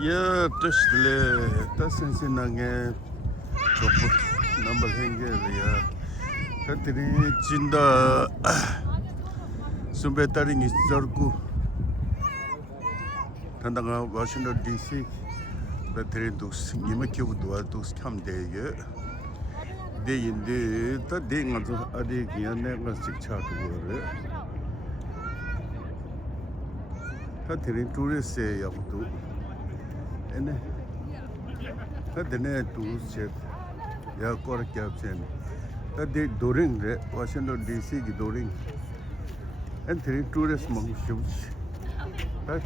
야, 뜻들래, 뜻신신나게 조금 넘버 행게야. 그들이 진다 순배따링이 있었고, 단다가 워싱턴 D.C. 그들이 독스 님의 기부도와 독스 참대게. 대인데 다 대응하서 어디 그냥 내가 직차도 그래. 그들이 투리스에 약도. ene kadene tu chef ya kor captain kade doring re Washington D.C. ki doring and three tourist mong shoots page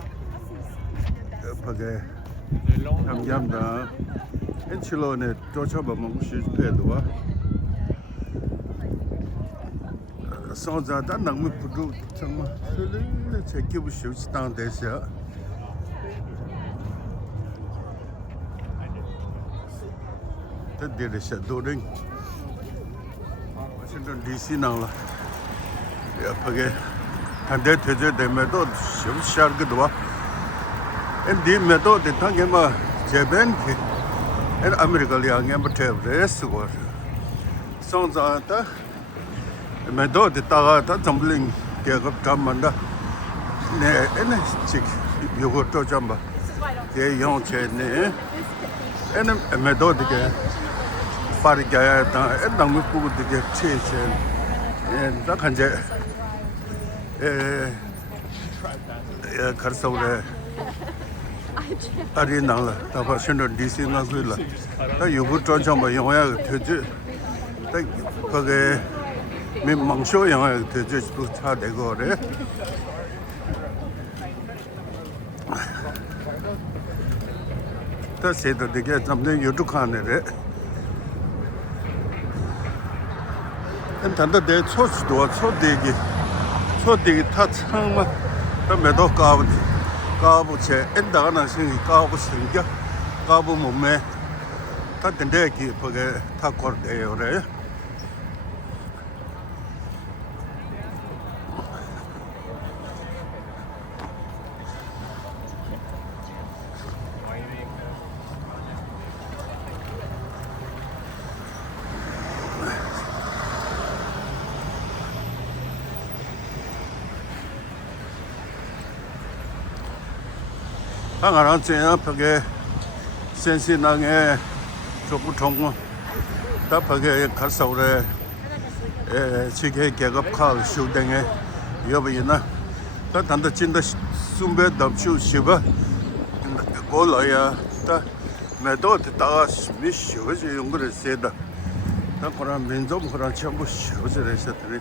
jam da en chilo ne tocha ba mong shoots pedwa sans da nang mi pudu changma le cheki bu shoots tang desha There is a doing Washington D.C. now. And that is the method, shark dwa. And the method, the Tangema, Japan, and America, young rest was. Sounds out the method, the Tagata, tumbling, Gagap Tamanda, and a chick, you go to Jamba, the young chain, and a method. 파리가야 다 엔당 먹고 되게 체체 에 딱한제 에 가르서래 아리나라 다 워싱턴 D.C. 나서라 다 요구 전점 영화야 되지 다 거기 민망쇼 영화 되지 또 차대고 그래 다 세도 되게 잡는 유튜브 카네래 단다 대 초스도 초대기 타 창마 더 매도 가부체 엔다가나 신이 가부 생겨 가부 몸에 다 된대기 보게 타 거래요래 방아랑 쟤야 벽에 센시낭에 조금 통고 다 벽에 갈서울에 지게 계급칼 쇼댕에 여비나 다 단다 진다 숨베 담슈 시바 골아야 다 매도 다가 미쇼지 용거를 세다 다 그런 민족 그런 전부 쇼지를 했더니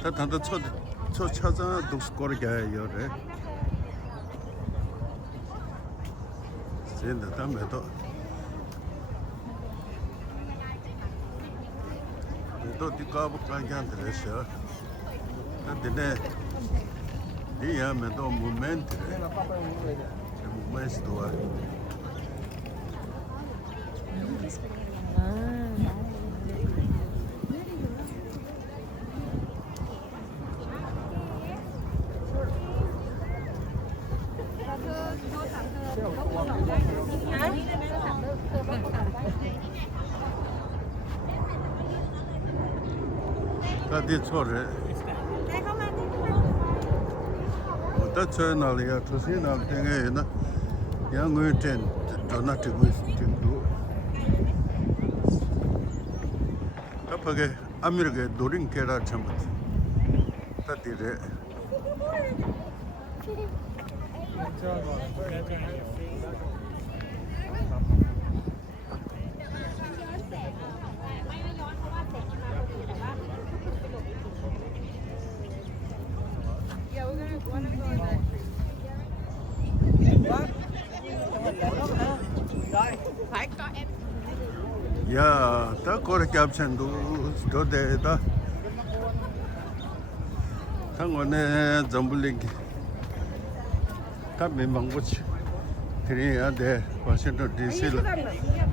다 단다 초 찾아 독스거리게 요래 Then the tomato. The carb can dress. And the net. The meadow movement. The movements to her. That's all. That's all. Yeah, to see nothing. Young women do not do. Kapage America during Kera Chamber. That is it. Yeah, the core caption do the Tangone Zambuling Kami Manguch Three and the Washington D.C.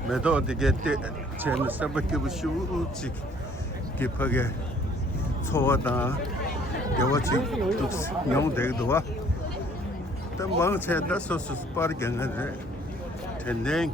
Meadow to get the chain Sabakibu shoe keep again. So, you're watching young day. 일단 왕체다 소스 빠르게 하는데 텐댕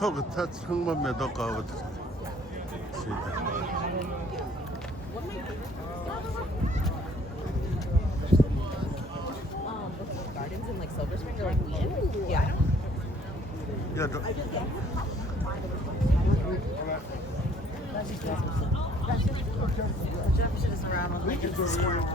초그타 창문 매도 가거든. Gardens in like Silver Spring or like Wheaton? Yeah. 야, Jefferson is around with like a squirrel.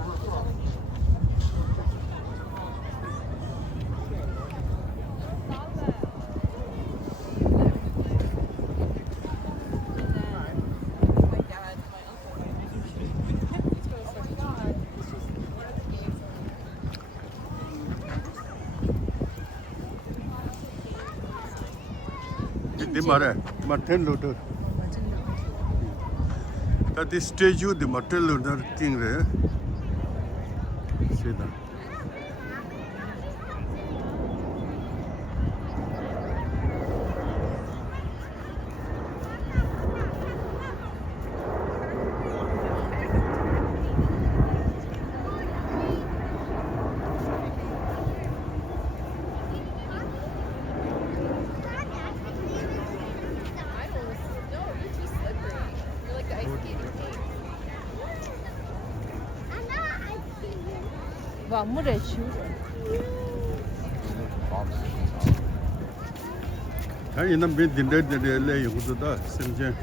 이 말해, 마텐 로드. 이 스테이지 디 마텐 로드 띵래. 세다. 물에 치우고. 아니 난 빈딘데데레 이거다 생제.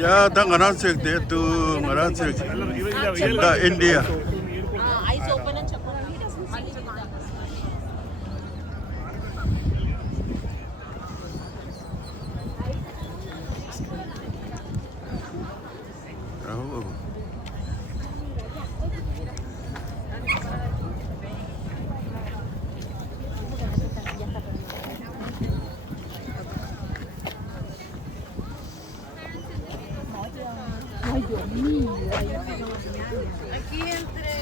야, 다 가나색 대도 가나색 진다 인디아. Eyes open and check. He doesn't see it. Aquí entre.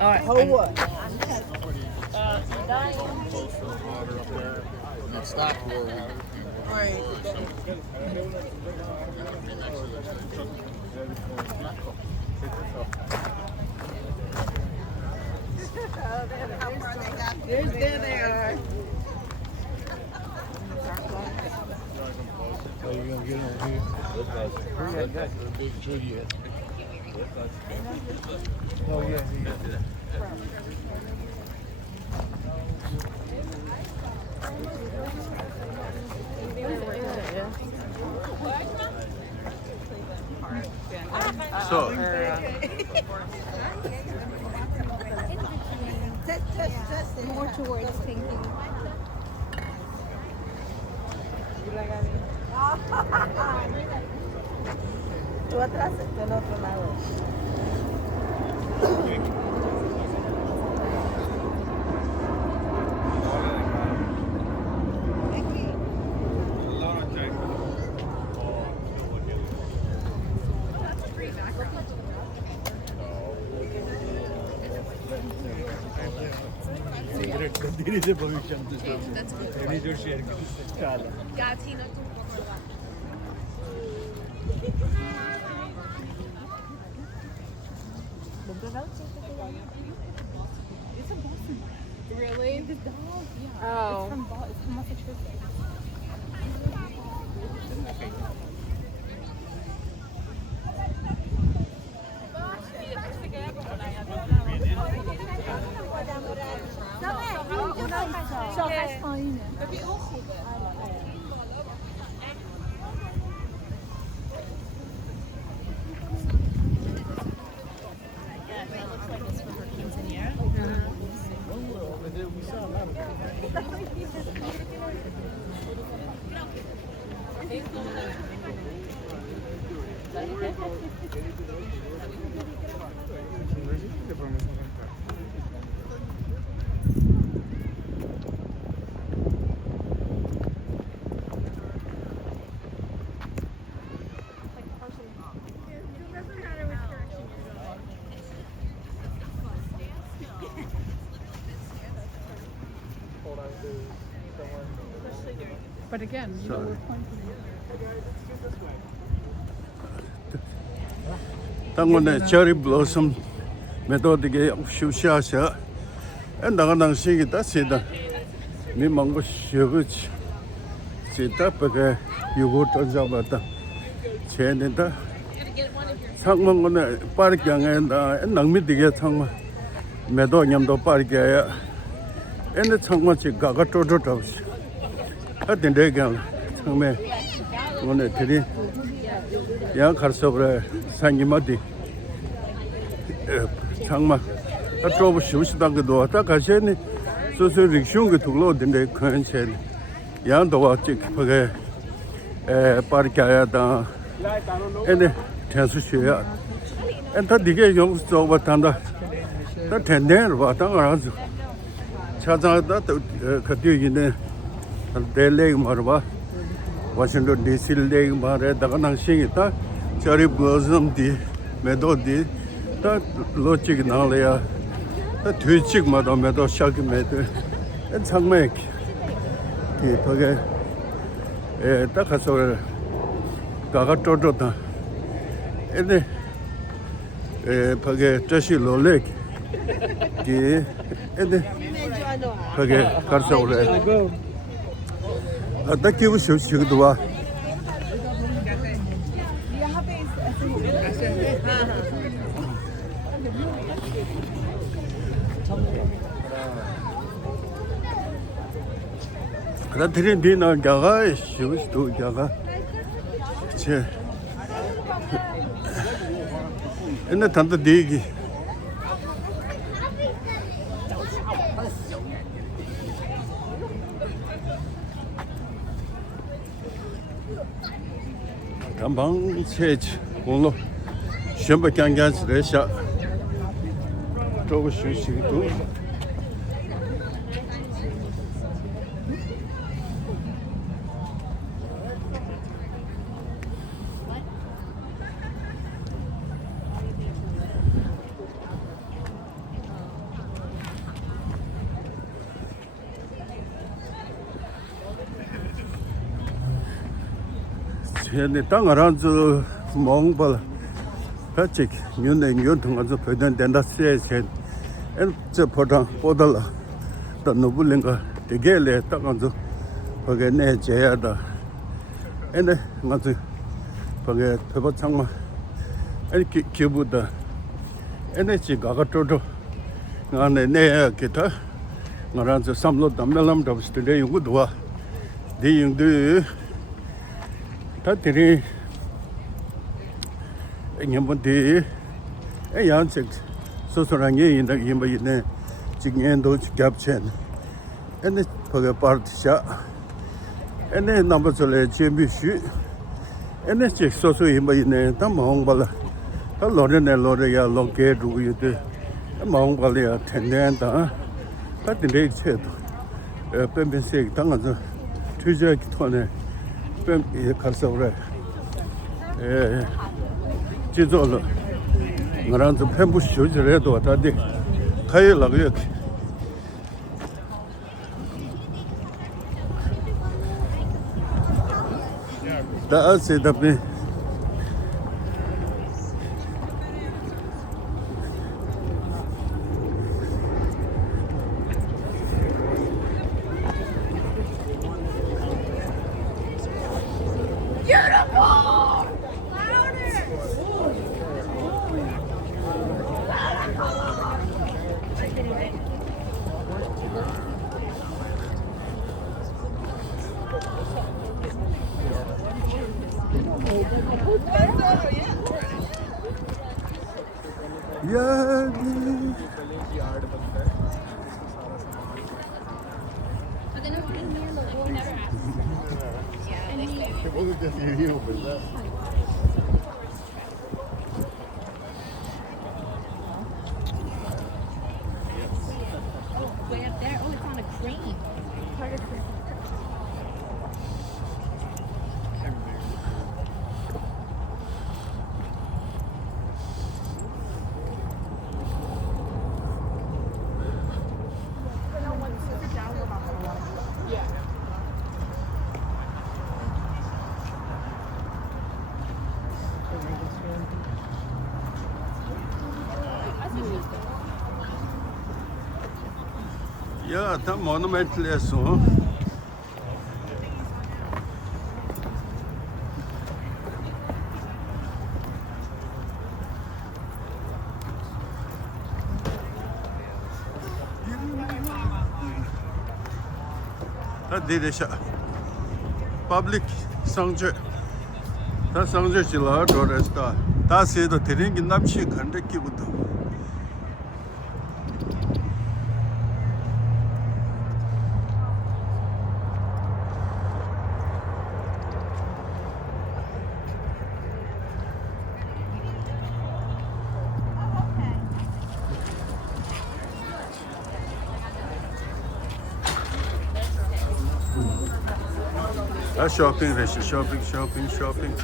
All right. Hold what? Not stop for Right. There they are. Oh, you're gonna get on here? That's a big tree yet. Oh, yeah. So, More towards thinking. Tú atrás, del otro lado. धीरे भविष्य आणि जो share केलं Really? The dog? Yeah. Oh. It's from Massachusetts. But again, you know, we're pointing. 당원의 cherry blossom 메도디게 슈샤샤 엔다가당 시기다 시다 미망고 쉬어지 시다 버게 요거 던져봤다 쟤네다 상망고네 빠르게양에다 낭미디게 상마 메도 냠도 빠르게야 에네 상마치 가가 쪼쪼잡시 하딘데게 상매 오늘 들이 야 가르쳐버려 상기마디 장마 아trobo 쉬우시단 것도 왔다 가시니 소소 릭숑게 둘로 된데 컨센 양도 왔지 그게 파르카야다 에네 텐수시야 엔타 디게 용서 왔단다 다 텐데 왔다 가서 찾아다 그뒤에 델레 말봐 Washington D.C. Lake mare daga nangsing ita cherry blossom di meadow di ta lochig nale ya ta thuichig ma do meadow shag meadow en changme ki phage ta khaso gaga toto ta ene phage tashi lo lake ki ene phage karso re आता क्यों शिव दुआ आता धीरे धीरे ना जागा शिव तो जागा चे इन्हें तंत्र देगी 담방 체치 공로 셴바 강간스 레샤 저거 쉬시기도 근데 땅아란즈 몽발 패직 뉴네 뉴통아즈 페던 덴다스에 엔저 포당 보달라 더 노블링가 되게래 땅아즈 거기 내 제야다 엔데 맞지 거기 페버 창마 이렇게 기부다 에너지 가가토도 나네 내 기타 나란즈 삼로 담멜람 답스데 요구도와 디잉드 다들이 냠본데 양책 소소랑에 있는 임바이네 지금도 잡첸 에네 거기 파르티샤 에네 넘버절에 쳔비슈 에네 책 소소 임바이네 담홍발라 다 로레네 로레야 로게 두이데 마홍발이야 텐덴다 다들이 체도 뱀뱀색 당아서 투자기 토네 뱀 가서래 지도로 나랑 좀 뱀부 쇼지래도 다들 가야라고 That's it. Yeah. But then I wanted to hear the boy never asked. Yeah, and he. It wasn't just you, but that. Way up there. Oh, it's on a crane. Part of the crane. Yeah, the monumental is public 성주 다 성주실로 돌았다 다시도 드린 게 남시 간데기부터 shopping, shopping.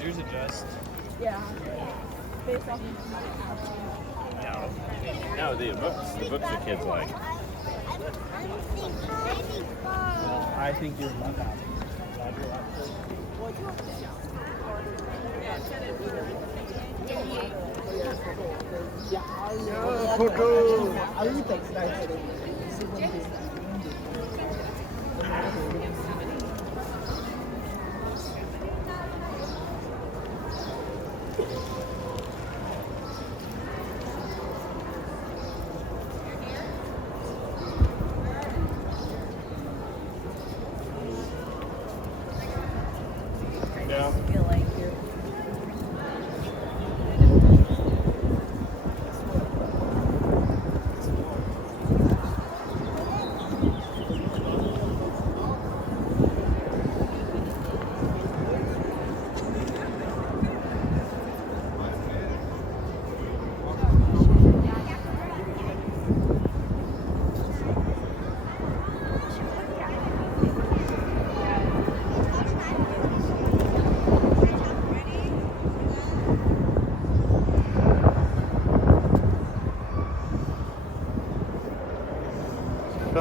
Does yours adjust? Yeah. Based off No, the books the kids like. I think you're I feel like you're.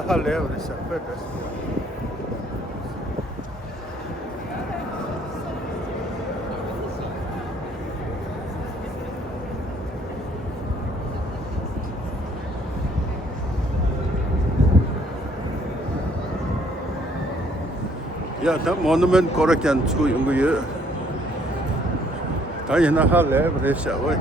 hallever så för det. Ja, da monument korakan chu yungu. Da yana hallever så oj.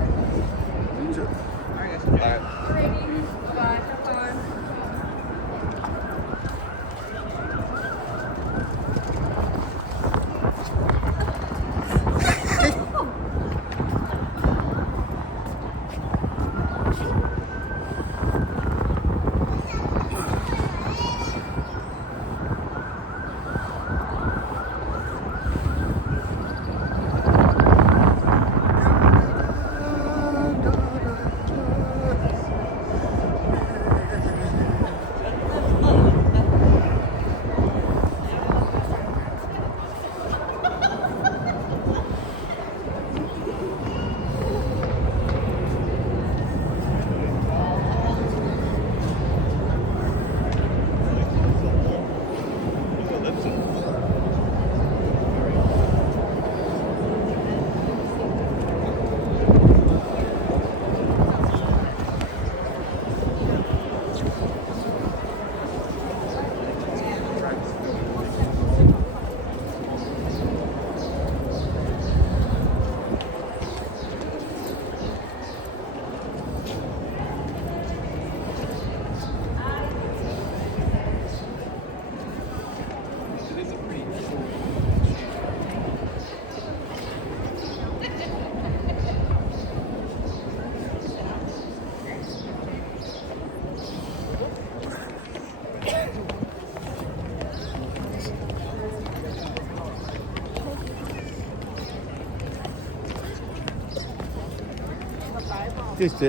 This is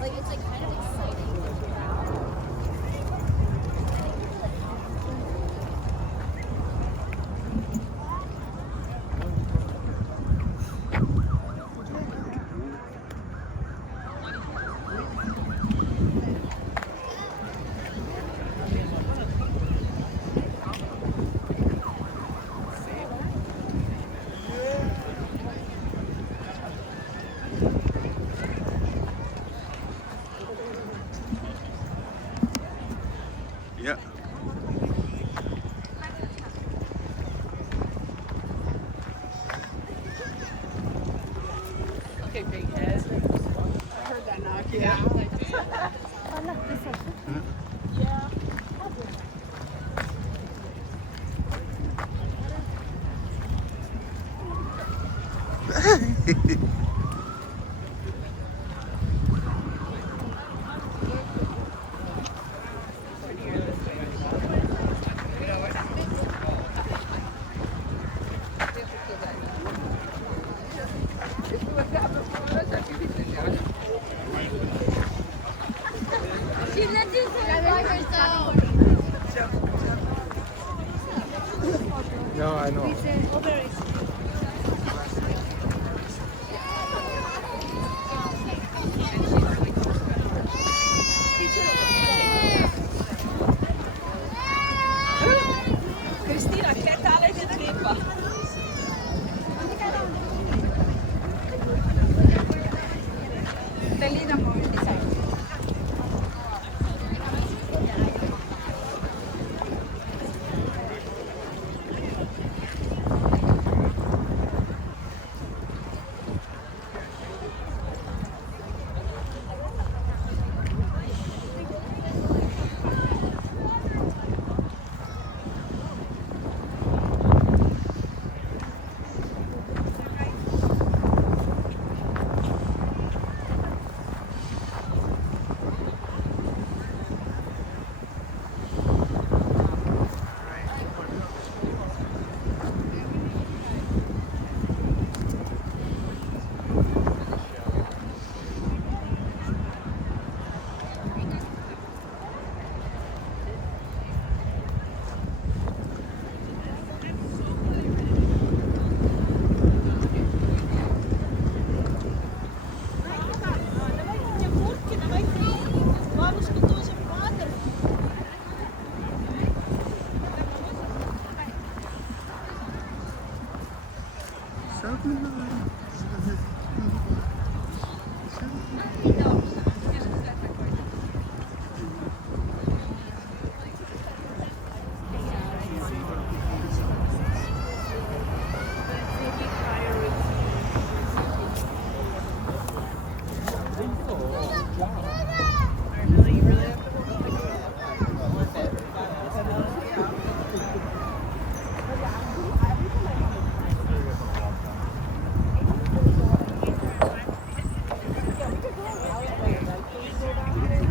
Like it's like kind of exciting. yeah. Okay, big head. I heard that knock. Yeah.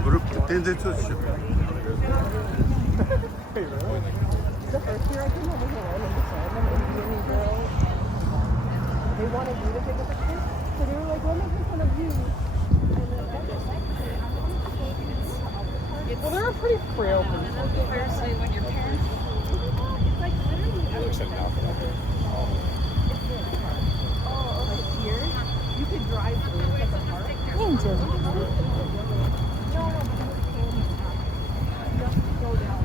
그룹 댄스 쳤어. The first year I came over here, and the son and Indian girl, they wanted me to take a picture. So they were like, we'll make fun of you. Well, they're a pretty frail people. Seriously, when your parents. It's like literally. Looks like nothing up there. Oh, like here, you could drive through like a park. Angel. No, just go down.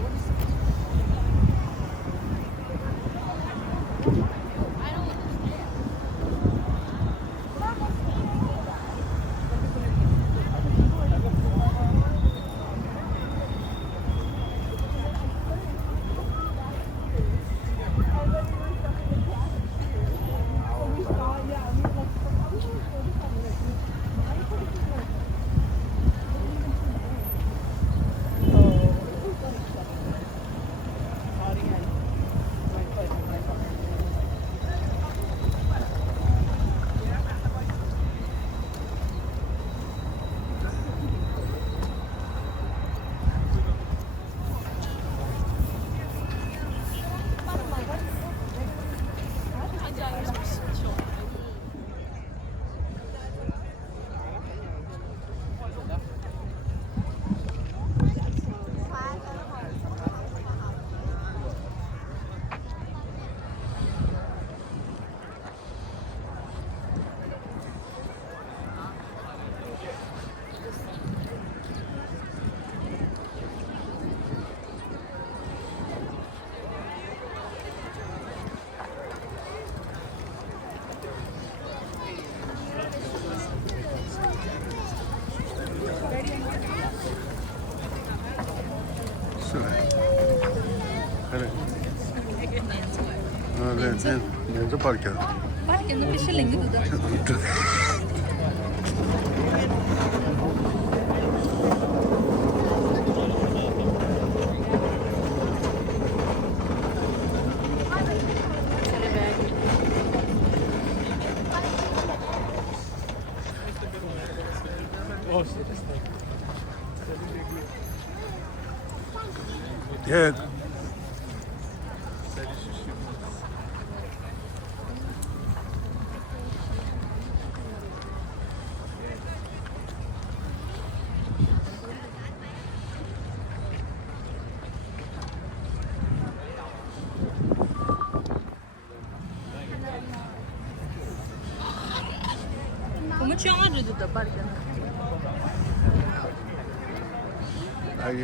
렌즈 밝게. Varken bir şey lengi dudu. Oh, shit, this thing. 예. Como tinha uma dudu da barca. 아이